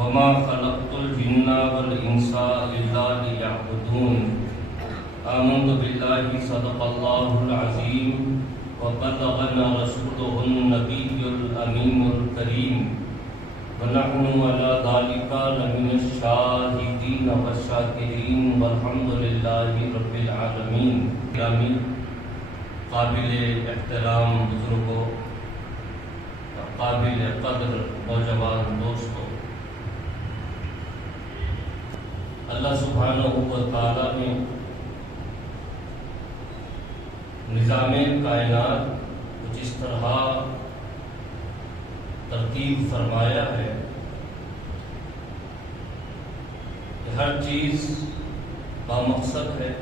وما خلقت الجن والانس الا ليعبدون آمنت بالله صدق الله العظيم وبلغنا رسوله النبي الأمين الكريم ونحن على ذلك لمن الشاهدين والشاكرين والحمد لله رب العالمين. گرامی قابل احترام بزرگوں، قابل قدر نوجوان دوستوں، اللہ سبحانہ و تعالیٰ نے نظام کائنات جس طرح ترتیب فرمایا ہے کہ ہر چیز بامقصد ہے.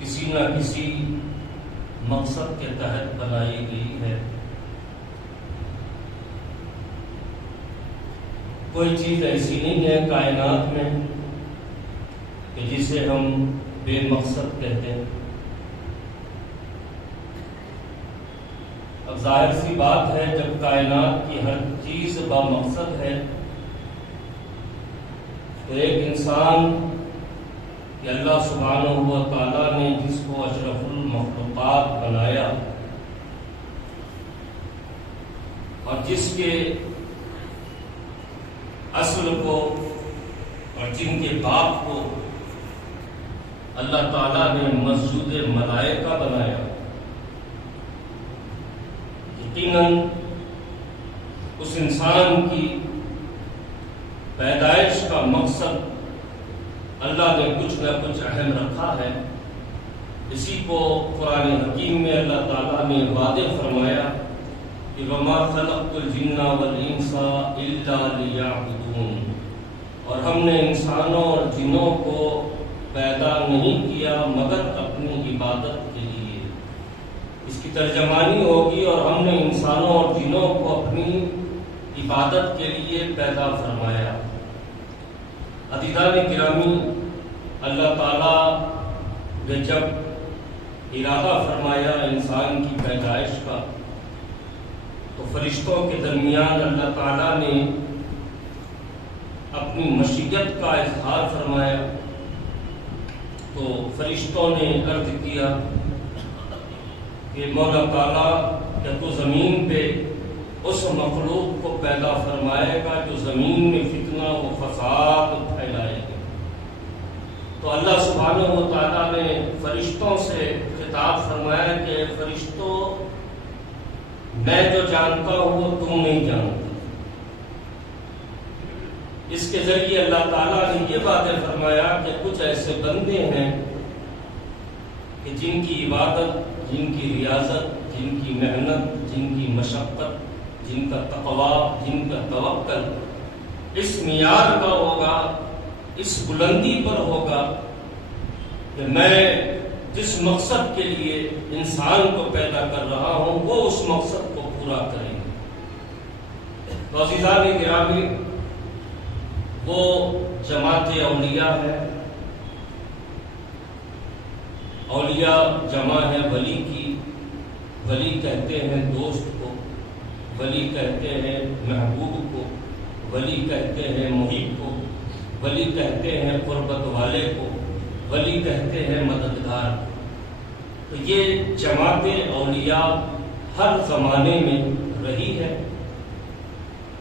کسی نہ کسی مقصد کے تحت بنائی گئی ہے. کوئی چیز ایسی نہیں ہے کائنات میں کہ جسے ہم بے مقصد کہتے ہیں. اب ظاہر سی بات ہے جب کائنات کی ہر چیز بامقصد ہے تو ایک انسان کہ اللہ سبحانہ و تعالیٰ نے جس کو اشرف المخلوقات بنایا اور جس کے اصل کو اور جن کے باپ کو اللہ تعالیٰ نے مسجود ملائکہ بنایا، یقیناً اس انسان کی پیدائش کا مقصد اللہ نے کچھ نہ کچھ اہم رکھا ہے. اسی کو قرآن حکیم میں اللہ تعالیٰ نے واضح فرمایا کہ وَمَا خَلَقْتُ الْجِنَّ وَالْإِنسَ إِلَّا لِيَعْبُدُونَ، اور ہم نے انسانوں اور جنوں کو پیدا نہیں کیا مگر اپنی عبادت کے لیے. اس کی ترجمانی ہوگی اور ہم نے انسانوں اور جنوں کو اپنی عبادت کے لیے پیدا فرمایا. عزیزان گرامی، اللہ تعالیٰ نے جب ارادہ فرمایا انسان کی پیدائش کا تو فرشتوں کے درمیان اللہ تعالیٰ نے اپنی مشیت کا اظہار فرمایا. تو فرشتوں نے عرض کیا کہ مولا تعالیٰ کیا تو زمین پہ اس مخلوق کو پیدا فرمائے گا جو زمین میں فتنہ و فساد پھیلائے گا. تو اللہ سبحانہ و تعالیٰ نے فرشتوں سے خطاب فرمایا کہ فرشتوں، میں جو جانتا ہوں وہ تم نہیں جانتے. اس کے ذریعے اللہ تعالیٰ نے یہ واضح فرمایا کہ کچھ ایسے بندے ہیں کہ جن کی عبادت، جن کی ریاضت، جن کی محنت، جن کی مشقت، جن کا تقویٰ، جن کا توکل اس معیار کا ہوگا، اس بلندی پر ہوگا کہ میں جس مقصد کے لیے انسان کو پیدا کر رہا ہوں وہ اس مقصد کو پورا کریں گے. تو عزیزان گرامی، وہ جماعت اولیاء ہے. اولیاء جمع ہے ولی کی. ولی کہتے ہیں دوست کو، ولی کہتے ہیں محبوب کو، ولی کہتے ہیں محب کو، ولی کہتے ہیں قربت والے کو، ولی کہتے ہیں مددگار. تو یہ جماعت اولیاء ہر زمانے میں رہی ہے.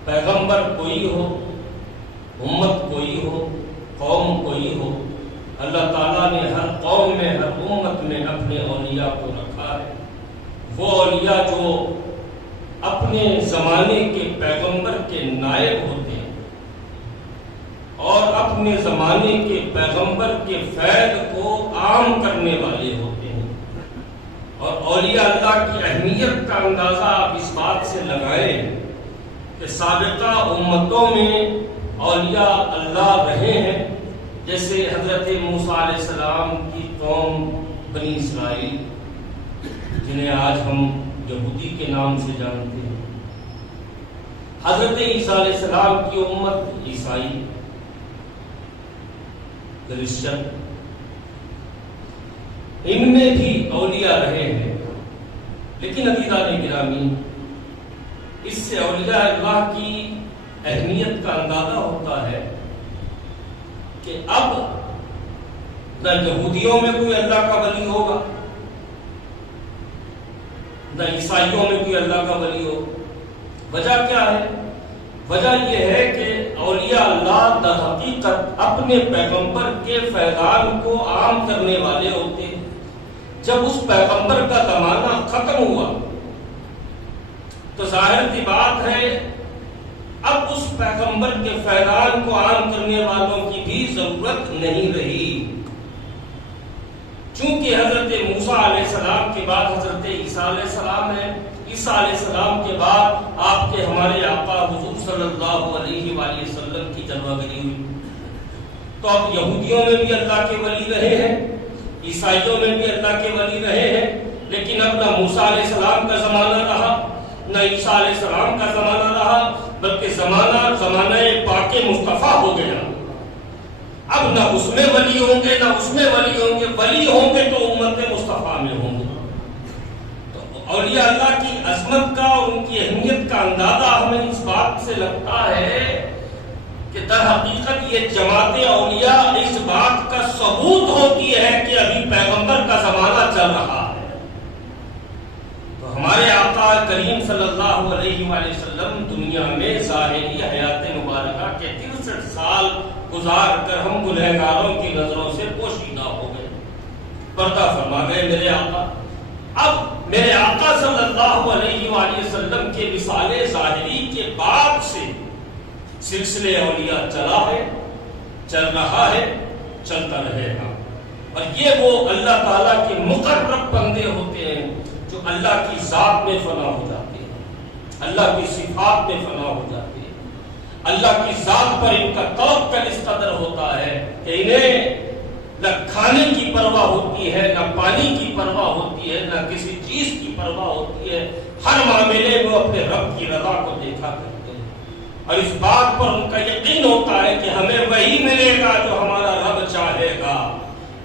پیغمبر کوئی ہو، امت کوئی ہو، قوم کوئی ہو، اللہ تعالیٰ نے ہر قوم میں، ہر امت میں اپنے اولیاء کو رکھا ہے. وہ اولیاء جو اپنے زمانے کے پیغمبر کے نائب ہوتے ہیں اور اپنے زمانے کے پیغمبر کے فیض کو عام کرنے والے ہوتے ہیں. اور اولیاء اللہ کی اہمیت کا اندازہ آپ اس بات سے لگائیں کہ سابقہ امتوں میں اولیاء اللہ رہے ہیں، جیسے حضرت موسیٰ علیہ السلام کی قوم بنی اسرائیل، جنہیں آج ہم یہودی کے نام سے جانتے ہیں. حضرت عیسیٰ علیہ السلام کی امت عیسائی، کرسچن، ان میں بھی اولیاء رہے ہیں. لیکن عزیزان گرامی، اس سے اولیاء اللہ کی اہمیت کا اندازہ ہوتا ہے کہ اب نہ یہودیوں میں کوئی اللہ کا ولی ہوگا، نہ عیسائیوں میں کوئی اللہ کا ولی ہوگا۔ وجہ کیا ہے؟ وجہ یہ ہے کہ اولیاء اللہ در حقیقت اپنے پیغمبر کے فیضان کو عام کرنے والے ہوتے ہیں۔ جب اس پیغمبر کا زمانہ ختم ہوا تو ظاہر سی بات ہے اب اس پیغمبر کے فیضان کو عام کرنے والوں کی بھی ضرورت نہیں رہی، چونکہ حضرت موسیٰ علیہ السلام کے بعد حضرت عیسیٰ علیہ السلام ہے، عیسیٰ علیہ السلام کے بعد آپ کے ہمارے آقا حضور صلی اللہ علیہ وآلہ وسلم کی جلوہ گری ہوئی۔ تو اب یہودیوں میں بھی اللہ کے ولی رہے ہیں، عیسائیوں میں بھی اللہ کے ولی رہے ہیں، لیکن اب نہ موسیٰ علیہ السلام کا زمانہ رہا، نہ عیسیٰ علیہ السلام کا زمانہ رہا، بلکہ زمانہ پاک مصطفیٰ ہو گیا۔ اب نہ اس میں ولی ہوں گے نہ اس میں ولی ہوں گے، ولی ہوں گے تو امت مصطفیٰ میں ہوں گے۔ تو اولیاء اللہ کی عظمت کا اور ان کی اہمیت کا اندازہ ہمیں اس بات سے لگتا ہے کہ در حقیقت یہ جماعت اولیاء اس بات کا ثبوت ہوتی ہے کہ ابھی پیغمبر کا زمانہ چل رہا ہے۔ تو ہمارے آقا کریم صلی اللہ علیہ وآلہ وسلم دنیا میں ظاہری حیات مبارکہ کے 63 سال گزار کر ہم گنہگاروں کی نظروں سے پوشیدہ ہو گئے، پردہ فرما گئے میرے آقا۔ اب میرے آقا صلی اللہ علیہ وآلہ وسلم کے وصال ظاہری کے بعد سے سلسلے اولیاء چلا ہے، چل رہا ہے، چلتا رہے گا۔ اور یہ وہ اللہ تعالیٰ کے مقرب بندے ہوتے ہیں جو اللہ کی ذات میں فنا ہو جاتے ہیں، اللہ کی صفات میں فنا ہو جاتے ہیں، اللہ کی ذات پر ان کا توکل اس قدر ہوتا ہے کہ انہیں نہ کھانے کی پرواہ ہوتی ہے، نہ پانی کی پرواہ ہوتی ہے، نہ کسی چیز کی پرواہ ہوتی ہے، ہر معاملے میں اپنے رب کی رضا کو دیکھا کرتے ہیں، اور اس بات پر ان کا یقین ہوتا ہے کہ ہمیں وہی ملے گا جو ہمارا رب چاہے گا،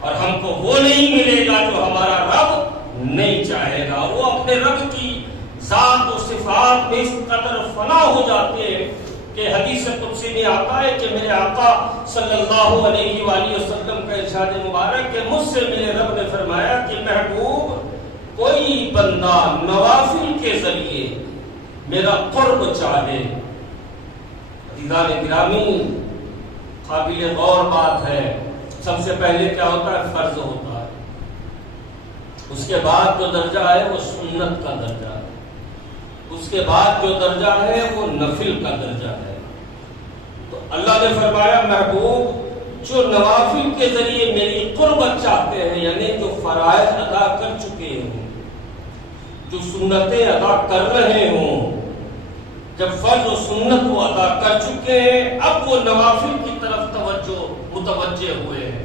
اور ہم کو وہ نہیں ملے گا جو ہمارا رب نہیں چاہے گا۔ وہ اپنے رب کی ذات و صفات میں اس قدر فنا ہو جاتے ہیں کہ حدیث قدسی میں آتا ہے کہ میرے آقا صلی اللہ علیہ وآلہ وسلم کا ارشاد مبارک کہ مجھ سے میرے رب نے فرمایا کہ محبوب کوئی بندہ نوافل کے ذریعے میرا قرب چاہے۔ عزیزان گرامی، قابل غور بات ہے، سب سے پہلے کیا ہوتا ہے؟ فرض ہوتا ہے، اس کے بعد جو درجہ ہے وہ سنت کا درجہ ہے، اس کے بعد جو درجہ ہے وہ نفل کا درجہ ہے۔ تو اللہ نے فرمایا محبوب جو نوافل کے ذریعے میری قربت چاہتے ہیں، یعنی جو فرائض ادا کر چکے ہوں، جو سنتیں ادا کر رہے ہوں، جب فرض و سنت وہ ادا کر چکے ہیں اب وہ نوافل کی طرف متوجہ ہوئے ہیں،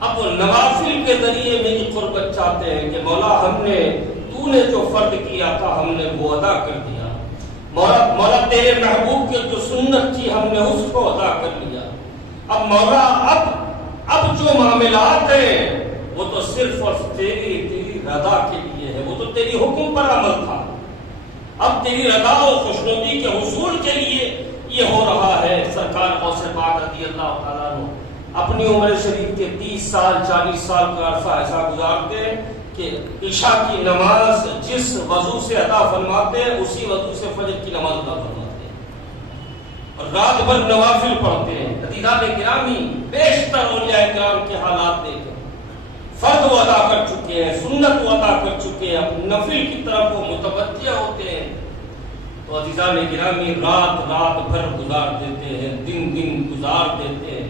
اب وہ نوافل کے ذریعے میری قربت چاہتے ہیں کہ مولا تو نے جو فرض کیا تھا ہم نے وہ ادا کر دیا، مولا تیرے محبوب کی جو سنت تھی ہم نے اس کو ادا کر لیا، اب مولا اب جو معاملات ہیں وہ تو صرف اور تیری رضا کے لیے ہے، وہ تو تیری حکم پر عمل تھا، اب تیری رضا و خوشنودی کے حصول کے لیے یہ ہو رہا ہے۔ سرکار غوث پاک رضی اللہ تعالیٰ عنہ اپنی عمر شریف کے 30 سال 40 سال کا عرصہ ایسا گزارتے ہیں کہ عشاء کی نماز جس وضو سے ادا فرماتے ہیں اسی وضو سے فجر کی نماز ادا فرماتے ہیں، اور رات بھر نوافل پڑھتے ہیں۔ عزیزان گرامی، بیشتر اولیاء کرام کے حالات دیکھیں، فرض وہ ادا کر چکے ہیں، سنت وہ ادا کر چکے ہیں، اب نفل کی طرف وہ متوجہ ہوتے ہیں، تو عزیزان گرامی رات بھر گزار دیتے ہیں، دن گزار دیتے ہیں،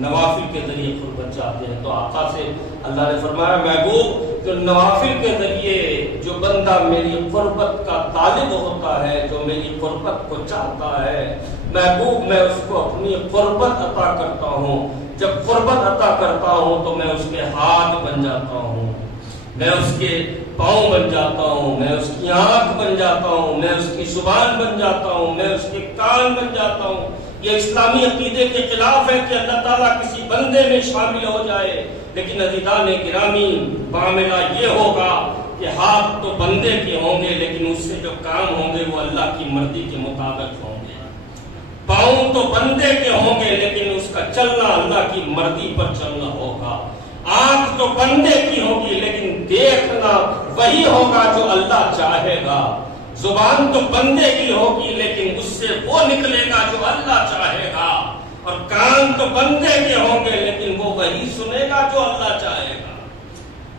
نوافل کے ذریعے قربت چاہتے ہیں۔ تو آقا سے اللہ نے فرمایا محبوب جو نوافل کے ذریعے جو بندہ میری قربت کا طالب ہوتا ہے، جو میری قربت کو چاہتا ہے، محبوب میں اس کو اپنی قربت عطا کرتا ہوں، جب قربت عطا کرتا ہوں تو میں اس کے ہاتھ بن جاتا ہوں، میں اس کے پاؤں بن جاتا ہوں، میں اس کی آنکھ بن جاتا ہوں، میں اس کی زبان بن جاتا ہوں، میں اس کے کان بن جاتا ہوں۔ یہ اسلامی عقیدے کے خلاف ہے کہ اللہ تعالیٰ کسی بندے میں شامل ہو جائے، لیکن عزیزان گرامی معاملہ یہ ہوگا کہ ہاتھ تو بندے کی کام ہوں گے وہ اللہ کی مرضی کے مطابق ہوں گے. پاؤں تو بندے کے ہوں گے لیکن اس کا چلنا اللہ کی مرضی پر چلنا ہوگا. آنکھ تو بندے کی ہوگی لیکن دیکھنا وہی ہوگا جو اللہ چاہے گا. زبان تو بندے کی ہوگی لیکن اس سے وہ نکلے گا جو اللہ چاہے گا. اور کان تو بندے کے ہوں گے لیکن وہ وہی سنے گا جو اللہ چاہے گا.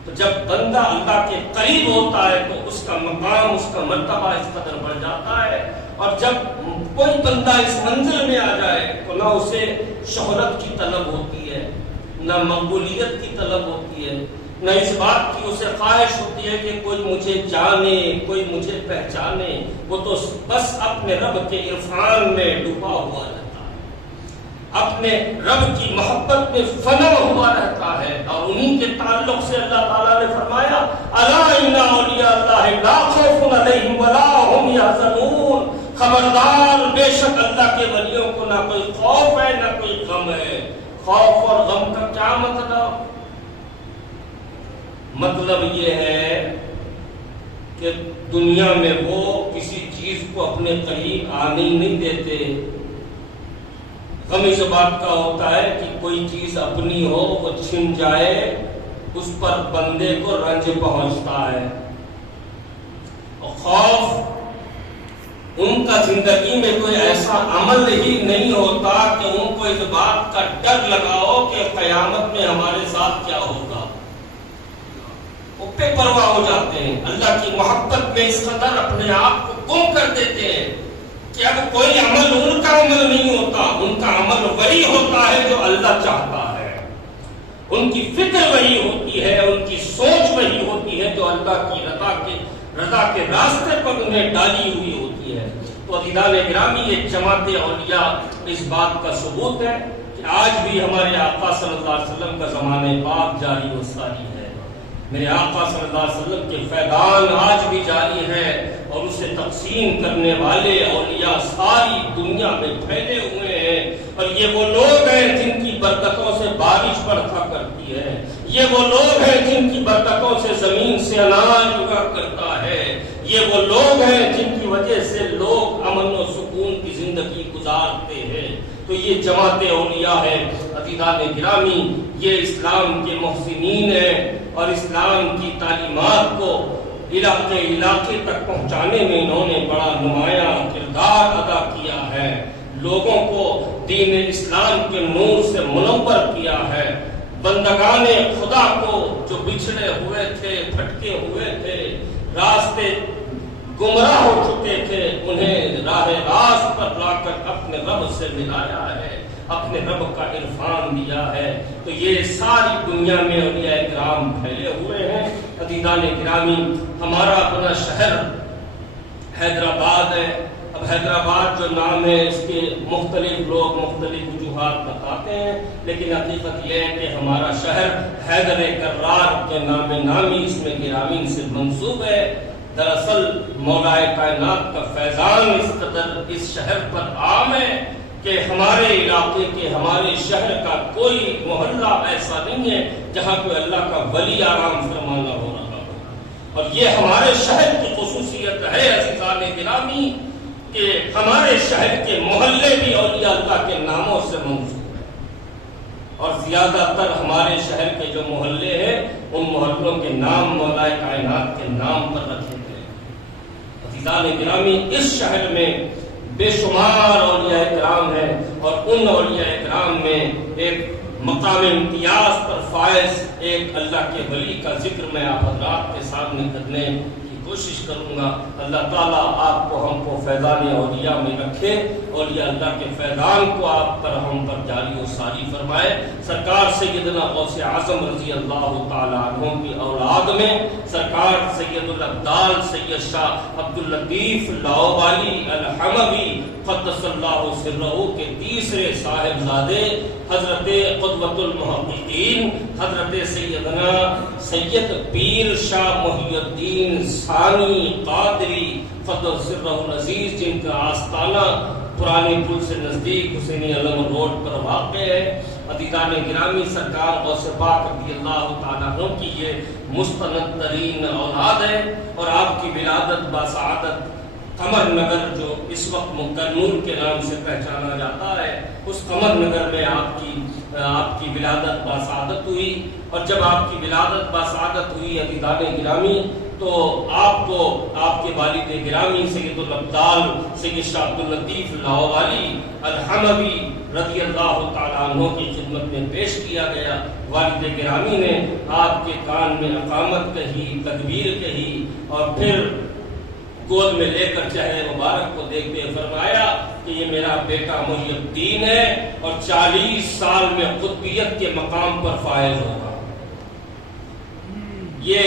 تو جب بندہ اللہ کے قریب ہوتا ہے تو اس کا مقام، اس کا مرتبہ اس قدر بڑھ جاتا ہے. اور جب کوئی بندہ اس منزل میں آ جائے تو نہ اسے شہرت کی طلب ہوتی ہے، نہ مقبولیت کی طلب ہوتی ہے، نہ اس بات کی اسے خواہش ہوتی ہے کہ کوئی مجھے جانے، کوئی مجھے پہچانے. وہ تو بس اپنے رب کے عرفان میں ڈوبا ہوا رہتا ہے، اپنے رب کی محبت میں فنا ہوا رہتا ہے. اور انہی کے تعلق سے اللہ تعالیٰ نے فرمایا الا ان اولیاء اللہ لا خوف علیہم ولا هم یحزنون. خبردار، بے شک اللہ کے ولیوں کو نہ کوئی خوف ہے نہ کوئی غم ہے. خوف اور غم کا کیا مطلب؟ مطلب یہ ہے کہ دنیا میں وہ کسی چیز کو اپنے قریب آنے نہیں دیتے. غم اس بات کا ہوتا ہے کہ کوئی چیز اپنی ہو وہ چھن جائے، اس پر بندے کو رنج پہنچتا ہے. اور خوف ان کا زندگی میں کوئی ایسا عمل ہی نہیں ہوتا کہ ان کو اس بات کا ڈر لگا ہو کہ قیامت میں ہمارے ساتھ کیا ہوگا. وہ بے پرواہ ہو جاتے ہیں، اللہ کی محبت میں اس قدر اپنے آپ کو گم کر دیتے ہیں کہ اب کوئی عمل ان کا عمل نہیں ہوتا. ان کا عمل وہی ہوتا ہے جو اللہ چاہتا ہے، ان کی فکر وہی ہوتی ہے، ان کی سوچ وہی ہوتی ہے جو اللہ کی رضا کے راستے پر انہیں ڈالی ہوئی ہوتی ہے. تو عزیزان گرامی، یہ جماعت اولیاء اس بات کا ثبوت ہے کہ آج بھی ہمارے آقا صلی اللہ علیہ وسلم کا زمانے پاک جاری و ساری ہے. میرے آقا صلی اللہ علیہ وسلم کے فیضان آج بھی جاری ہے اور اسے تقسیم کرنے والے اولیاء ساری دنیا میں پھیلے ہوئے ہیں. اور یہ وہ لوگ ہیں جن کی برکتوں سے بارش برسا کرتی ہے، یہ وہ لوگ ہیں جن کی برکتوں سے زمین سے اناج اگا کرتا ہے، یہ وہ لوگ ہیں جن کی وجہ سے لوگ امن و سکون کی زندگی گزارتے ہیں. تو یہ جماعت اولیاء ہے. عزیزان گرامی، یہ اسلام کے محسنین ہیں اور اسلام کی تعلیمات کو علاقے علاقے تک پہنچانے میں انہوں نے بڑا نمایاں کردار ادا کیا ہے. لوگوں کو دین اسلام کے نور سے منور کیا ہے. بندگان خدا کو جو بچھڑے ہوئے تھے، بھٹکے ہوئے تھے، راستے گمراہ ہو چکے تھے، انہیں راہ راست پر لا کر اپنے رب سے ملایا ہے، اپنے رب کا عرفان دیا ہے. تو یہ ساری دنیا میں اولیاء کرام پھیلے ہوئے ہیں. عزیزان گرامی، ہمارا اپنا شہر حیدرآباد ہے. اب حیدرآباد جو نام ہے اس کے مختلف لوگ مختلف وجوہات بتاتے ہیں، لیکن حقیقت یہ ہے کہ ہمارا شہر حیدر کرار کے نام نامی اس میں گرامی سے منسوب ہے. دراصل مولائے کائنات کا فیضان اس قدر اس شہر پر عام ہے کہ ہمارے علاقے کے، ہمارے شہر کا کوئی محلہ ایسا نہیں ہے جہاں کوئی اللہ کا ولی آرام فرمانا ہو رہا ہو. اور یہ ہمارے شہر کی خصوصیت ہے عزیزان گرامی کہ ہمارے شہر کے محلے بھی اولیاء اللہ کے ناموں سے منسوب ہیں. اور زیادہ تر ہمارے شہر کے جو محلے ہیں ان محلوں کے نام مولائے کائنات کے نام پر رکھے گئے. عزیزان گرامی، اس شہر میں بے شمار اولیاء کرام ہیں اور ان اولیاء کرام میں ایک مقام امتیاز پر فائز ایک اللہ کے ولی کا ذکر میں آپ حضرات کے سامنے کرنے کی کوشش کروں گا. اللہ تعالیٰ آپ کو ہم کو فیضان اولیاء میں رکھے، اولیاء اللہ کے فیضان کو آپ پر ہم پر جاری و ساری فرمائے. سرکار سیدنا غوث اعظم رضی اللہ تعالیٰ عنہ کی اولاد میں سرکار سید الابدال سید شاہ عبداللطیف لاہوری الحموی قدس اللہ سرہ کے تیسرے صاحبزادے حضرت قدوۃ المحققین حضرت سیدنا سید پیر شاہ محی الدین ثانی قادری قدس سرہ العزیز، جن کا آستانہ پرانے پل سے نزدیک حسینی علم روڈ پر واقع ہے. عزیزان گرامی، سرکار غوث پاک رضی اللہ تعالیٰ عنہ کی یہ مستند ترین اولاد ہے اور آپ کی ولادت باسعادت قمر نگر جو اس وقت کرنول کے نام سے پہچانا جاتا ہے، اس قمر نگر میں آپ کی ولادت باسعادت ہوئی. اور جب آپ کی ولادت باسعادت ہوئی عزیزان گرامی، تو آپ کو آپ کے والد گرامی سید الابدال سید شاہ عبد اللطیف لاہوری الحموی رضی اللہ تعالیٰ عنہ کی خدمت میں پیش کیا گیا. والد گرامی نے آپ کے کان میں اقامت کہی، تکبیر کہی، اور پھر گود میں لے کر چہرے مبارک کو دیکھتے فرمایا کہ یہ میرا بیٹا محی الدین ہے اور 40 سال میں قطبیت کے مقام پر فائز ہوگا. یہ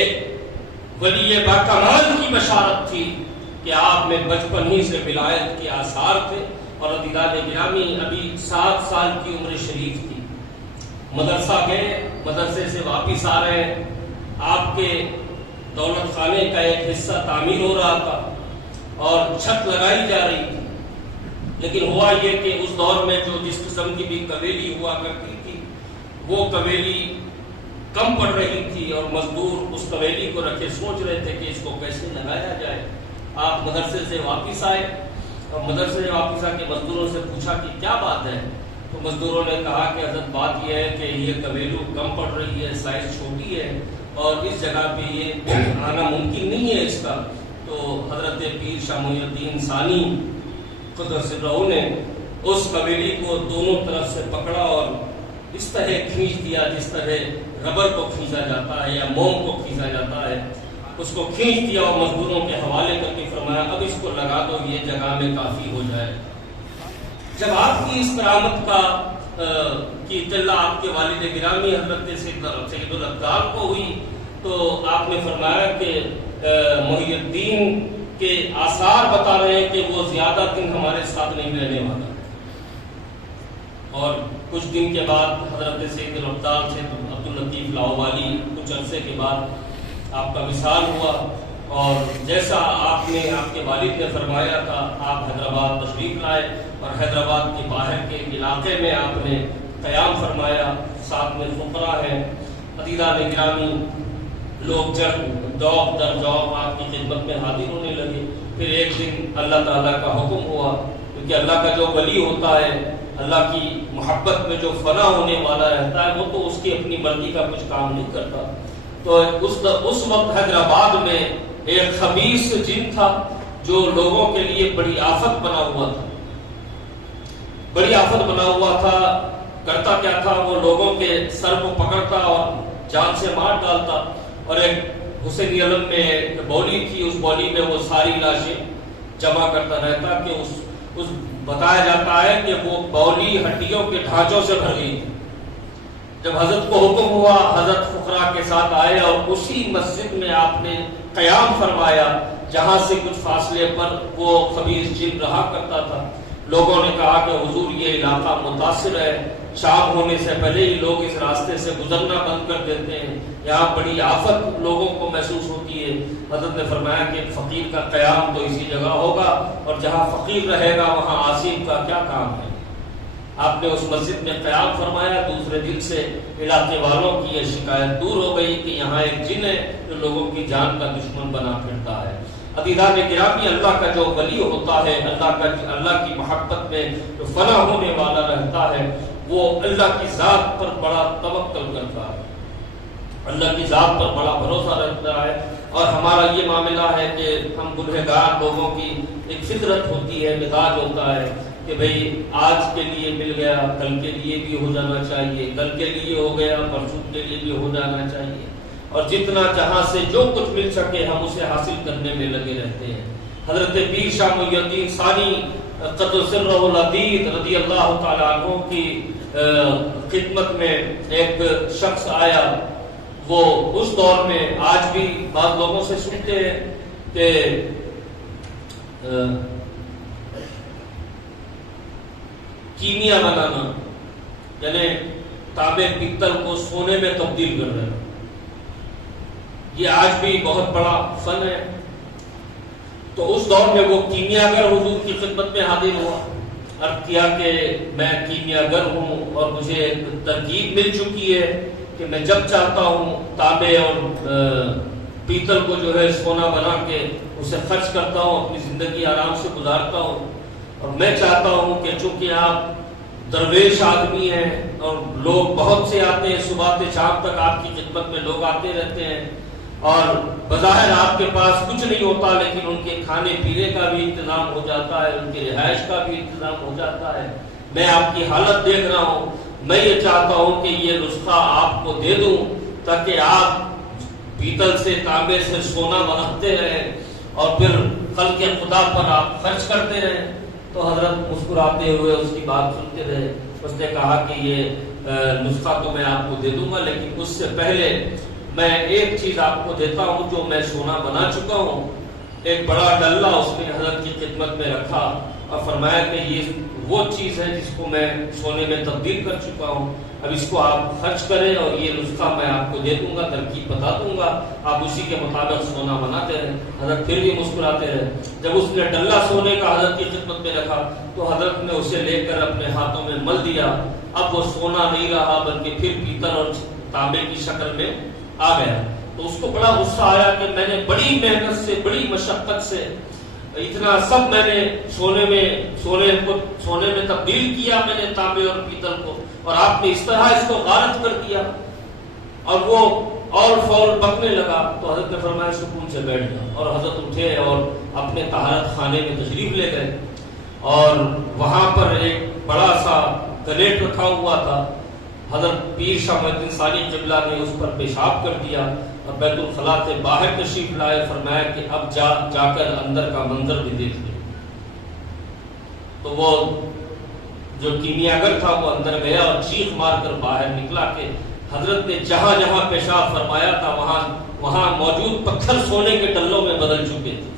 ولی باکمال کی بشارت تھی کہ آپ میں بچپن ہی سے ولایت کے آثار تھے. اور عزیزان گرامی ابھی 7 سال کی عمر شریف تھی. مدرسہ گئے، مدرسے سے واپس آ رہے ہیں، آپ کے دولت خانے کا ایک حصہ تعمیر ہو رہا تھا اور چھت لگائی جا رہی تھی. لیکن ہوا یہ کہ اس دور میں جو جس قسم کی بھی قبیلی ہوا کرتی تھی، وہ قبیلی کم پڑ رہی تھی اور مزدور اس قبیلی کو رکھے سوچ رہے تھے کہ اس کو کیسے لگایا جائے. آپ مدرسے سے واپس آئے اور مدرسے سے واپس آ کے مزدوروں سے پوچھا کہ کیا بات ہے. تو مزدوروں نے کہا کہ حضرت بات یہ ہے کہ یہ قبیلو کم پڑ رہی ہے، سائز چھوٹی ہے اور اس جگہ پہ یہ آنا ممکن نہیں ہے اس کا. تو حضرت پیر شاہ محی الدین ثانی قدس سرہ نے اس قبیلی کو دونوں طرف سے پکڑا اور اس طرح کھینچ دیا جس طرح ربر کو کھینچا جاتا ہے یا موم کو کھینچا جاتا ہے. اس کو کھینچ دیا اور مزدوروں کے حوالے کر کے فرمایا اب اس کو لگا دو، یہ جگہ میں کافی ہو جائے. جب آپ کی اس کرامت کا کی اطلاع آپ کے والد گرامی حضرت سید الابدال کو ہوئی تو آپ نے فرمایا کہ محی الدین کے آثار بتا رہے ہیں کہ وہ زیادہ دن ہمارے ساتھ نہیں رہنے والا. اور کچھ دن کے بعد حضرت سید الابدال سید عبد اللطیف لاہوری کچھ عرصے کے بعد آپ کا وصال ہوا. اور جیسا آپ کے والد نے فرمایا تھا، آپ حیدرآباد تشریف لائے اور حیدرآباد کے باہر کے علاقے میں آپ نے قیام فرمایا. ساتھ میں فقراء ہیں. عزیزان گرامی، لوگ جوب در جوب آپ کی خدمت میں حاضر ہونے لگے. پھر ایک دن اللہ تعالیٰ کا حکم ہوا، کیونکہ اللہ کا جو ولی ہوتا ہے، اللہ کی محبت میں جو فنا ہونے والا رہتا ہے، وہ تو اس کی اپنی مرضی کا کچھ کام نہیں کرتا. تو اس وقت حیدرآباد میں ایک خبیث جن تھا جو لوگوں کے لیے بڑی آفت بنا ہوا تھا. بڑی آفت بنا ہوا تھا. کرتا کیا تھا، وہ لوگوں کے سر کو پکڑتا اور جان سے مار ڈالتا. اور ایک حسینی علم میں ایک بولی تھی، اس بولی میں وہ ساری لاشیں جمع کرتا رہتا کہ اس بتایا جاتا ہے کہ وہ بولی ہڈیوں کے ڈھانچوں سے بھر گئی تھی. جب حضرت کو حکم ہوا، حضرت فقراء کے ساتھ آئے اور اسی مسجد میں آپ نے قیام فرمایا جہاں سے کچھ فاصلے پر وہ خبیث جن رہا کرتا تھا. لوگوں نے کہا کہ حضور یہ علاقہ متاثر ہے، شام ہونے سے پہلے ہی لوگ اس راستے سے گزرنا بند کر دیتے ہیں، یہاں بڑی آفت لوگوں کو محسوس ہوتی ہے. حضرت نے فرمایا کہ فقیر کا قیام تو اسی جگہ ہوگا اور جہاں فقیر رہے گا وہاں عاصم کا کیا کام ہے. آپ نے اس مسجد میں قیام فرمایا. دوسرے دن سے علاقے والوں کی یہ شکایت دور ہو گئی کہ یہاں ایک جن ہے جو لوگوں کی جان کا دشمن بنا پھرتا ہے. عزیزان گرامی، اللہ کا جو ولی ہوتا ہے، اللہ کی محبت میں جو فنا ہونے والا رہتا ہے، وہ اللہ کی ذات پر بڑا توکل کرتا ہے، اللہ کی ذات پر بڑا بھروسہ رکھتا ہے. اور ہمارا یہ معاملہ ہے کہ ہم گنہگار لوگوں کی ایک فطرت ہوتی ہے، مزاج ہوتا ہے کہ بھئی آج کے لیے مل گیا، کل کے لیے بھی ہو جانا چاہیے، کل کے لیے ہو گیا، پرسوں کے لیے بھی ہو جانا چاہیے. اور جتنا جہاں سے جو کچھ مل سکے ہم اسے حاصل کرنے میں لگے رہتے ہیں. حضرت پیر شاہ محی الدین ثانی قدس سرہ العزیز رضی اللہ تعالیٰ عنہ کی خدمت میں ایک شخص آیا. وہ اس دور میں آج بھی بعض لوگوں سے سنتے ہیں کہ کیمیا بنانا، یعنی تانبے پیتل کو سونے میں تبدیل کر دینا، یہ آج بھی بہت بڑا فن ہے. تو اس دور میں وہ کیمیاگر حضور کی خدمت میں حاضر ہوا. عرض کیا کہ میں کیمیاگر ہوں اور مجھے ایک ترکیب مل چکی ہے کہ میں جب چاہتا ہوں تانبے اور پیتل کو جو ہے سونا بنا کے اسے خرچ کرتا ہوں، اپنی زندگی آرام سے گزارتا ہوں. اور میں چاہتا ہوں کہ چونکہ آپ درویش آدمی ہیں اور لوگ بہت سے آتے ہیں، صبح سے شام تک آپ کی خدمت میں لوگ آتے رہتے ہیں، اور بظاہر آپ کے پاس کچھ نہیں ہوتا، لیکن ان کے کھانے پینے کا بھی انتظام ہو جاتا ہے، ان کی رہائش کا بھی انتظام ہو جاتا ہے. میں آپ کی حالت دیکھ رہا ہوں، میں یہ چاہتا ہوں کہ یہ نسخہ آپ کو دے دوں تاکہ آپ پیتل سے تانبے سے سونا بناتے رہیں اور پھر خلق خدا پر آپ خرچ کرتے رہیں. تو حضرت مسکراتے ہوئے اس کی بات سنتے رہے. اس نے کہا کہ یہ نسخہ تو میں آپ کو دے دوں گا، لیکن اس سے پہلے میں ایک چیز آپ کو دیتا ہوں جو میں سونا بنا چکا ہوں. ایک بڑا ڈلہ اس نے حضرت کی خدمت میں رکھا اور فرمایا کہ یہ وہ چیز ہے جس کو میں سونے میں تبدیل کر چکا ہوں، اب اس کو آپ خرچ کریں اور یہ نسخہ میں آپ کو دے دوں گا، ترکیب بتا دوں گا، آپ اسی کے مطابق سونا بناتے رہیں. حضرت پھر بھی مسکراتے رہے. جب اس نے ڈلہ سونے کا حضرت کی خدمت میں رکھا تو حضرت نے اسے لے کر اپنے ہاتھوں میں مل دیا. اب وہ سونا نہیں رہا بلکہ پھر پیتل اور تانبے کی شکل میں آ گیا. تو اس کو بڑا غصہ آیا کہ میں نے بڑی محنت سے، بڑی مشقت سے اتنا سب میں نے سونے میں تبدیل کیا، میں نے تانبے اور پیتل کو، اور آپ نے اس طرح اس کو غارت کر دیا. اور وہ اور فور بکنے لگا. تو حضرت نے فرمایا سکون سے بیٹھ جاؤ. اور حضرت اٹھے اور اپنے طہارت خانے میں تشریف لے گئے، اور وہاں پر ایک بڑا سا گلیٹ رکھا ہوا تھا. حضرت پیر شاہ محی الدین ثانی قبلہ نے اس پر پیشاب کر دیا اور بیت الخلاء سے باہر تشریف لائے. فرمایا کہ اب جا کر اندر کا منظر بھی دیکھ لیں. تو وہ جو کیمیاگر تھا وہ اندر گیا اور چیخ مار کر باہر نکلا کہ حضرت نے جہاں جہاں پیشاب فرمایا تھا وہاں موجود پتھر سونے کے ڈلوں میں بدل چکے تھے.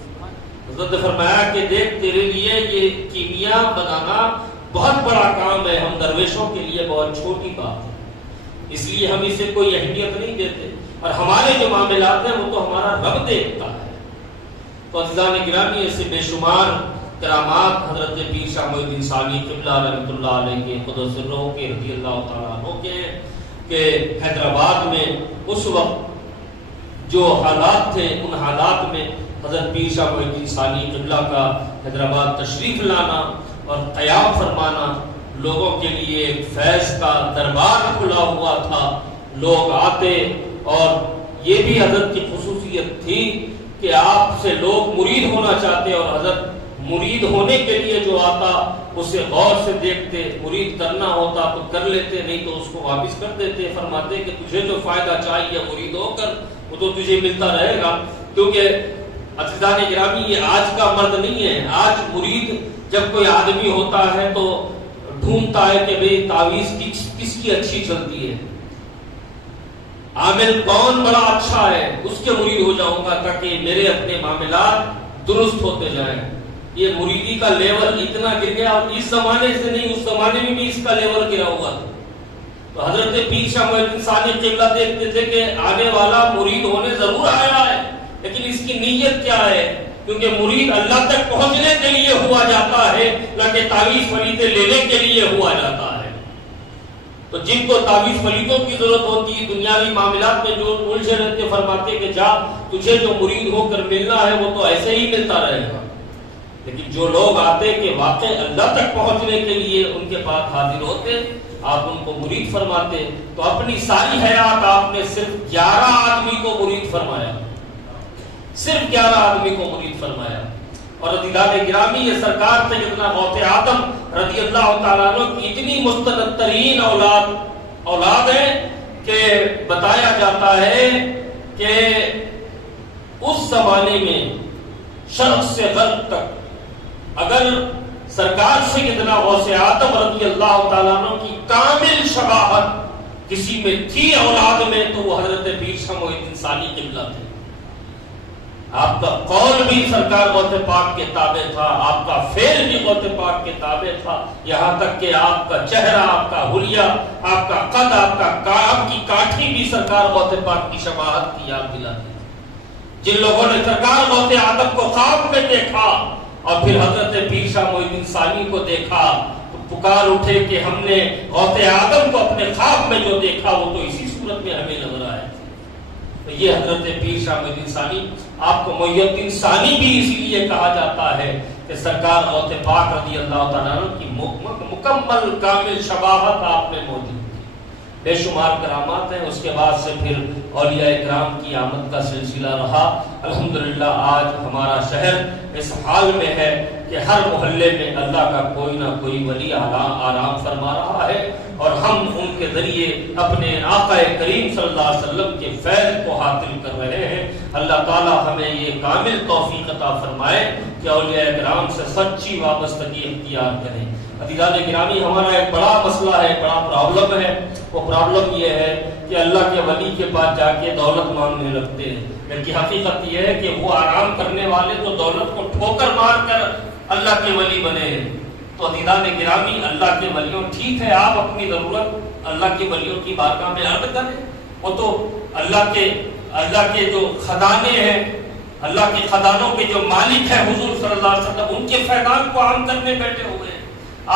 حضرت نے فرمایا کہ دیکھ تیرے لیے یہ کیمیا بنانا بہت بڑا کام ہے، ہم درویشوں کے لیے بہت چھوٹی بات ہے، اس لیے ہم اسے کوئی اہمیت نہیں دیتے، اور ہمارے جو معاملات ہیں وہ تو ہمارا رب دیکھتا ہے. تو عزیزان گرامی، ایسے بے شمار کرامات حضرت پیر شاہ محی الدین ثانی قبلہ رحمۃ اللہ علیہ کے قدس سرہ کے رضی اللہ تعالیٰ عنہ کے کہ حیدرآباد میں اس وقت جو حالات تھے، ان حالات میں حضرت پیر شاہ محی الدین ثانی قبلہ کا حیدرآباد تشریف لانا اور قیام فرمانا، لوگوں کے لیے ایک فیض کا دربار کھلا ہوا تھا. لوگ آتے، اور یہ بھی حضرت کی خصوصیت تھی کہ آپ سے لوگ مرید ہونا چاہتے، اور حضرت مرید ہونے کے لیے جو آتا اسے غور سے دیکھتے، مرید کرنا ہوتا تو کر لیتے، نہیں تو اس کو واپس کر دیتے. فرماتے کہ تجھے جو فائدہ چاہیے مرید ہو کر وہ تو تجھے ملتا رہے گا. کیونکہ عزیزان گرامی، یہ آج کا مرد نہیں ہے. آج مرید جب کوئی آدمی ہوتا ہے تو ڈھونڈتا ہے کہ بھئی تعویذ کس کی اچھی چلتی ہے، عامل کون بڑا اچھا ہے، اس کے مرید ہو جاؤں گا تاکہ میرے اپنے معاملات درست ہوتے جائیں. یہ مریدی کا لیول اتنا گر گیا، اور اس زمانے سے نہیں، اس زمانے میں بھی اس کا لیول گرا ہوا تھا. تو حضرت پیر شاہ محی الدین ثانی قبلہ دیکھتے تھے کہ آنے والا مرید ہونے ضرور آیا ہے، لیکن اس کی نیت کیا ہے، کیونکہ مرید اللہ تک پہنچنے کے لیے ہوا جاتا ہے، نہ کہ تعویذ فریدیں لینے کے لیے ہوا جاتا ہے. تو جن کو تعویذ فریدوں کی ضرورت ہوتی ہے، دنیاوی معاملات میں جو الجھے رہتے، فرماتے کہ جا تجھے جو مرید ہو کر ملنا ہے وہ تو ایسے ہی ملتا رہے گا. لیکن جو لوگ آتے کہ واقع اللہ تک پہنچنے کے لیے ان کے پاس حاضر ہوتے، آپ ان کو مرید فرماتے. تو اپنی ساری حیات آپ نے صرف 11 آدمی کو مرید فرمایا، صرف 11 آدمی کو مرید فرمایا. اور عزیزان گرامی، یہ سرکار سیدنا غوث اعظم رضی اللہ تعالیٰ عنہ کی اتنی مستند ترین اولاد ہے کہ بتایا جاتا ہے کہ اس زمانے میں شرق سے غرب تک اگر سرکار سیدنا غوث اعظم رضی اللہ تعالیٰ عنہ کی کامل شباہت کسی میں تھی اولاد میں، تو وہ حضرت پیر شاہ محی الدین ثانی قبلہ تھے. آپ کا قول بھی سرکار غوث پاک کے تابع تھا، آپ کا فعل بھی غوث پاک کے تابع تھا، یہاں تک کہ آپ کا چہرہ، آپ کا حلیہ، آپ کا قد، آپ کی کاٹھی بھی سرکار غوث پاک کی شباہت کی یاد دلاتی. جن لوگوں نے سرکار غوث اعظم کو خواب میں دیکھا اور پھر حضرت پیر شاہ محی الدین ثانی کو دیکھا تو پکار اٹھے کہ ہم نے غوث اعظم کو اپنے خواب میں جو دیکھا وہ تو اسی صورت میں ہمیں نظر آیا. تو یہ حضرت پیر شاہ محی الدین ثانی، آپ کو محی الدین ثانی بھی اسی لیے کہا جاتا ہے کہ سرکار غوث پاک رضی اللہ تعالیٰ عنہ کی مکمل کامل شباہت آپ میں موجود تھی، بے شمار کرامات ہیں۔ اس کے بعد سے پھر اولیاء اکرام کی آمد کا سلسلہ رہا۔ الحمدللہ آج ہمارا شہر اس حال میں ہے کہ ہر محلے میں اللہ کا کوئی نہ کوئی ولی آرام فرما رہا ہے، اور ہم ان کے ذریعے اپنے آقا کریم صلی اللہ علیہ وسلم کے فیض کو حاصل کر رہے ہیں۔ اللہ تعالی ہمیں یہ کامل توفیق عطا فرمائے کہ اولیاء کرام سے سچی وابستگی اختیار کریں۔ عزیزان گرامی، ہمارا ایک بڑا مسئلہ ہے، بڑا پرابلم ہے۔ وہ پرابلم یہ ہے کہ اللہ کے ولی کے پاس جا کے دولت مانگنے لگتے ہیں، بلکہ حقیقت یہ ہے کہ وہ آرام کرنے والے تو دولت کو ٹھوکر مار کر اللہ کے ولی بنے ہیں۔ تو عزیزان گرامی، اللہ کے ولیوں، ٹھیک ہے آپ اپنی ضرورت اللہ کے ولیوں کی بارگاہ میں عرض کریں، وہ تو اللہ کے جو خزانے ہیں، اللہ کے خزانوں کے جو مالک ہیں حضور صلی اللہ علیہ وسلم، ان کے فیضان کو عام کرنے بیٹھے ہوئے ہیں۔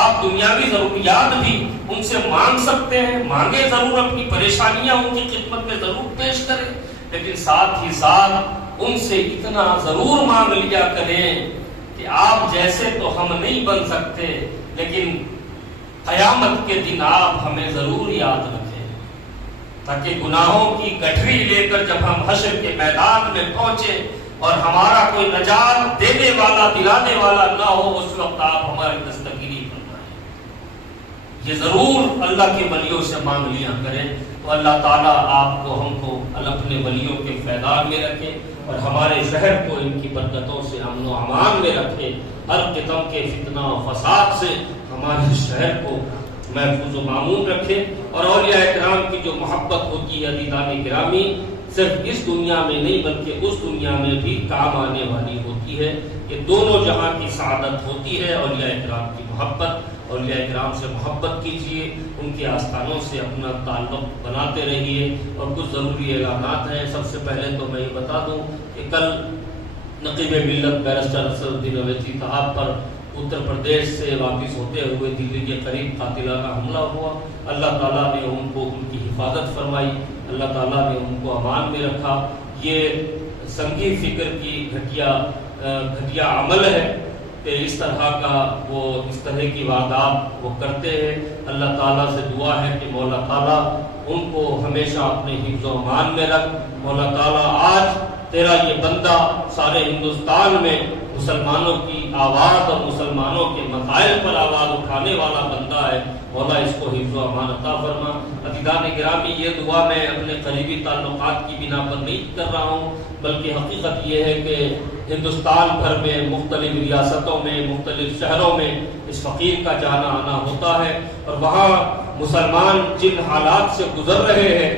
آپ دنیاوی ضروریات بھی ان سے مانگ سکتے ہیں، مانگے ضرور، اپنی پریشانیاں ان کی خدمت میں ضرور پیش کریں، لیکن ساتھ ہی ساتھ ان سے اتنا ضرور مانگ لیا کریں کہ آپ جیسے تو ہم نہیں بن سکتے، لیکن قیامت کے دن آپ ہمیں ضرور یاد رکھیں، تاکہ گناہوں کی گٹھری لے کر جب ہم حشر کے میدان میں پہنچے اور ہمارا کوئی نجات دینے والا دلانے والا نہ ہو، اس وقت آپ ہماری دستگیری فرمائیں۔ یہ ضرور اللہ کے ولیوں سے مانگ لیا کریں، تو اللہ تعالیٰ آپ کو ہم کو اپنے ولیوں کے فیضان میں رکھے، اور ہمارے شہر کو ان کی برکتوں سے امن و امان میں رکھے، ہر قسم کے فتنہ و فساد سے ہمارے شہر کو محفوظ و معمون رکھے، اور اولیاء اکرام کی جو محبت ہوتی ہے عزیزان گرامی، صرف اس دنیا میں نہیں بلکہ اس دنیا میں بھی کام آنے والی ہوتی ہے۔ یہ دونوں جہاں کی سعادت ہوتی ہے اولیاء اکرام کی محبت۔ اولیاء اکرام سے محبت کیجیے، ان کے آستانوں سے اپنا تعلق بناتے رہیے، اور کچھ ضروری اعلانات ہیں۔ سب سے پہلے تو میں یہ بتا دوں کہ کل نقیب ملت بیرسٹر اسد الدین اویسی صاحب پر اتر پردیش سے واپس ہوتے ہوئے دلی کے قریب قاتلانہ حملہ ہوا۔ اللہ تعالیٰ نے ان کو ان کی حفاظت فرمائی، اللہ تعالیٰ نے ان کو امان میں رکھا۔ یہ سنگی فکر کی گھٹیا عمل ہے کہ اس طرح کا وہ اس طرح کی واردات وہ کرتے ہیں۔ اللہ تعالیٰ سے دعا ہے کہ مولا تعالیٰ ان کو ہمیشہ اپنے حفظ و امان میں رکھ۔ مولا تعالیٰ آج تیرا یہ بندہ سارے ہندوستان میں مسلمانوں کی آواز اور مسلمانوں کے مسائل پر آواز اٹھانے والا بندہ ہے، مولا اس کو حفظ و امان عطا فرما۔ عزیزان گرامی، یہ دعا میں اپنے قریبی تعلقات کی بنا پر نہیں کر رہا ہوں، بلکہ حقیقت یہ ہے کہ ہندوستان بھر میں مختلف ریاستوں میں مختلف شہروں میں اس فقیر کا جانا آنا ہوتا ہے، اور وہاں مسلمان جن حالات سے گزر رہے ہیں،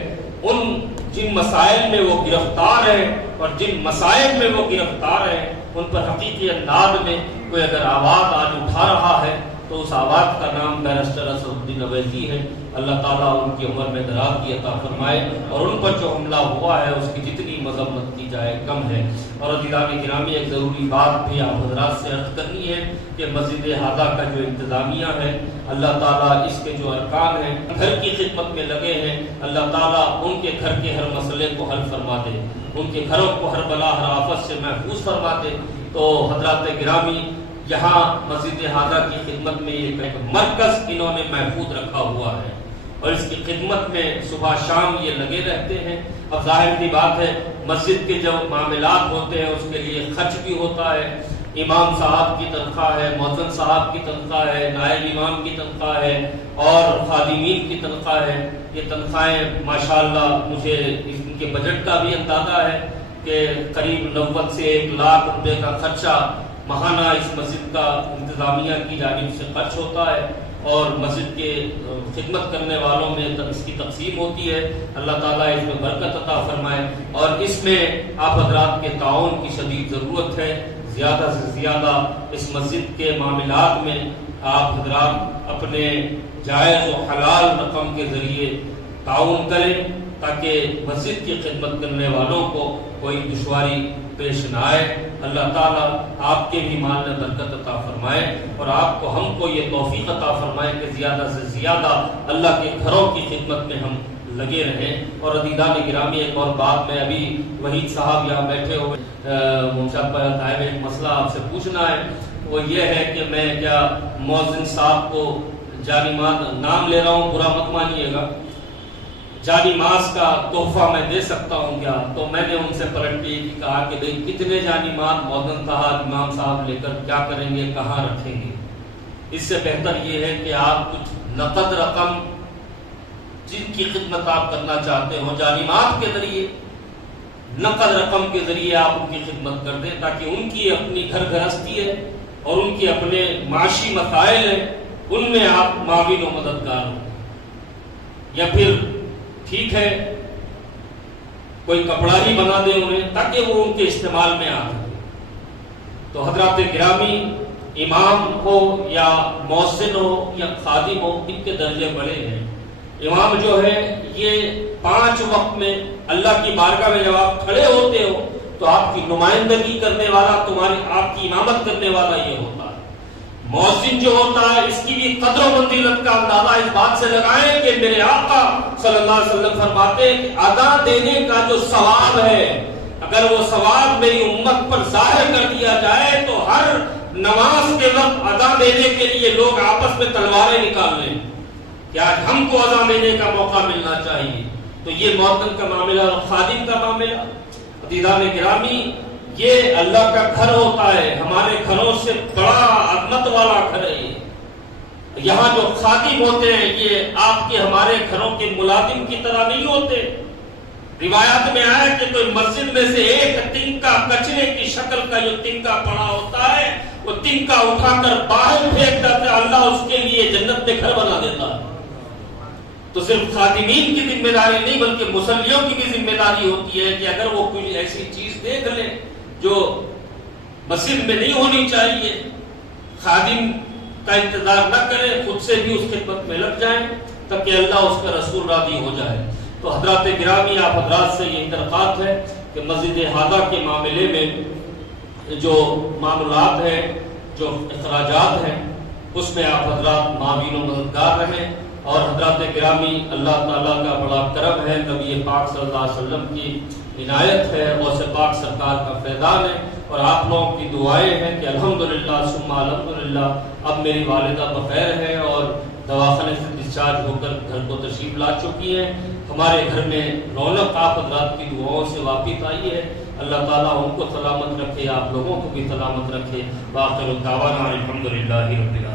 جن مسائل میں وہ گرفتار ہیں اور جن مسائل میں وہ گرفتار ہیں، ان پر حقیقی انداز میں کوئی اگر آواز آج اٹھا رہا ہے تو اس آواز کا نام بیرسٹر اسد الدین اویسی ہے۔ اللہ تعالیٰ ان کی عمر میں دراز کی عطا فرمائے، اور ان پر جو حملہ ہوا ہے اس کی جتنی مذمت کی جائے کم ہے۔ اور عزیزان گرامی، ایک ضروری بات بھی آپ حضرات سے عرض کرنی ہے کہ مسجد ہادہ کا جو انتظامیہ ہے، اللہ تعالیٰ اس کے جو ارکان ہیں گھر کی خدمت میں لگے ہیں، اللہ تعالیٰ ان کے گھر کے ہر مسئلے کو حل فرما دے، ان کے گھروں کو ہر بلا ہر آفت سے محفوظ فرما دے۔ تو حضرات گرامی، یہاں مسجد ہادہ کی خدمت میں ایک مرکز انہوں نے محفوظ رکھا ہوا ہے، اور اس کی خدمت میں صبح شام یہ لگے رہتے ہیں۔ اب ظاہر کی بات ہے، مسجد کے جو معاملات ہوتے ہیں اس کے لیے خرچ بھی ہوتا ہے، امام صاحب کی تنخواہ ہے، مؤذن صاحب کی تنخواہ ہے، نائب امام کی تنخواہ ہے، اور خادمین کی تنخواہ ہے۔ یہ تنخواہیں ماشاءاللہ مجھے ان کے بجٹ کا بھی اندازہ ہے کہ قریب 90 سے 1 لاکھ روپے کا خرچہ ماہانہ اس مسجد کا انتظامیہ کی جانب سے خرچ ہوتا ہے، اور مسجد کے خدمت کرنے والوں میں اس کی تقسیم ہوتی ہے۔ اللہ تعالیٰ اس میں برکت عطا فرمائے، اور اس میں آپ حضرات کے تعاون کی شدید ضرورت ہے۔ زیادہ سے زیادہ اس مسجد کے معاملات میں آپ حضرات اپنے جائز و حلال رقم کے ذریعے تعاون کریں، تاکہ مسجد کی خدمت کرنے والوں کو کوئی دشواری پیش نہ آئے۔ اللہ تعالیٰ آپ کے بھی مال میں برکت عطا فرمائے، اور آپ کو ہم کو یہ توفیق عطا فرمائے کہ زیادہ سے زیادہ اللہ کے گھروں کی خدمت میں ہم لگے رہیں۔ اور عزیزان گرامی ایک اور بات، میں ابھی وحید صاحب یہاں بیٹھے ہوئے ممشاد صاحب ایک مسئلہ آپ سے پوچھنا ہے، وہ یہ ہے کہ میں کیا مؤذن صاحب کو جانی ماز نام لے رہا ہوں، برا مت مانیے گا، جانی ماز کا تحفہ میں دے سکتا ہوں کیا؟ تو میں نے ان سے پلٹ کے کہا کہ بھئی کتنے جانی ماز مؤذن صاحب امام صاحب لے کر کیا کریں گے، کہاں رکھیں گے؟ اس سے بہتر یہ ہے کہ آپ کچھ نقد رقم جن کی خدمت آپ کرنا چاہتے ہو جانمات کے ذریعے، نقد رقم کے ذریعے آپ ان کی خدمت کر دیں، تاکہ ان کی اپنی گھر گھرستی ہے اور ان کے اپنے معاشی مسائل ہیں، ان میں آپ معاون و مددگار ہوں۔ یا پھر ٹھیک ہے کوئی کپڑا ہی بنا دیں انہیں تاکہ وہ ان کے استعمال میں آ سکے۔ تو حضرات گرامی، امام ہو یا مؤذن ہو یا خادم ہو، ان کے درجے بڑے ہیں۔ امام جو ہے یہ 5 وقت میں اللہ کی بارگاہ میں جب آپ کھڑے ہوتے ہو تو آپ کی نمائندگی کرنے والا، آپ کی امامت کرنے والا یہ ہوتا ہے۔ مؤذن جو ہوتا ہے اس کی بھی قدر و منزلت کا اندازہ اس بات سے لگائیں کہ میرے آقا صلی اللہ علیہ وسلم فرماتے ہیں کہ اذان دینے کا جو ثواب ہے، اگر وہ ثواب میری امت پر ظاہر کر دیا جائے تو ہر نماز کے وقت اذان دینے کے لیے لوگ آپس میں تلواریں نکال لیں کہ آج ہم کو اذان دینے کا موقع ملنا چاہیے۔ تو یہ مؤذن کا معاملہ اور خادم کا معاملہ، عزیزان گرامی، یہ اللہ کا گھر ہوتا ہے، ہمارے گھروں سے بڑا عظمت والا گھر ہے یہ۔ یہاں جو خادم ہوتے ہیں یہ آپ کے ہمارے گھروں کے ملازم کی طرح نہیں ہوتے۔ روایات میں آیا کہ کوئی مسجد میں سے ایک تنکا، کچرے کی شکل کا جو تنکا پڑا ہوتا ہے، وہ تنکا اٹھا کر باہر پھینک دیتا ہے، اللہ اس کے لیے جنت میں گھر بنا دیتا ہے۔ تو صرف خادمین کی ذمہ داری نہیں بلکہ مصلیوں کی بھی ذمہ داری ہوتی ہے کہ اگر وہ کوئی ایسی چیز دیکھ لیں جو مسجد میں نہیں ہونی چاہیے، خادم کا انتظار نہ کریں، خود سے بھی اس خدمت میں لگ جائیں تاکہ اللہ اس کا رسول راضی ہو جائے۔ تو حضرات گرامی، آپ حضرات سے یہ درخواست ہے کہ مسجد ہادہ کے معاملے میں جو معاملات ہیں، جو اخراجات ہیں، اس میں آپ حضرات معاون و مددگار رہیں۔ اور حضرات گرامی، اللہ تعالیٰ کا بڑا کرم ہے، نبی پاک صلی اللہ علیہ وسلم کی عنایت ہے، غوث پاک سرکار کا فیضان ہے، اور آپ لوگوں کی دعائیں ہیں کہ الحمدللہ ثم الحمدللہ اب میری والدہ بخیر ہے اور دواخانے سے ڈسچارج ہو کر گھر کو تشریف لا چکی ہیں۔ ہمارے گھر میں رونق آپ حضرات کی دعاؤں سے واپس آئی ہے۔ اللہ تعالیٰ ان کو سلامت رکھے، آپ لوگوں کو بھی سلامت رکھے۔ وآخر دعوانا الحمدللہ رب العالمین۔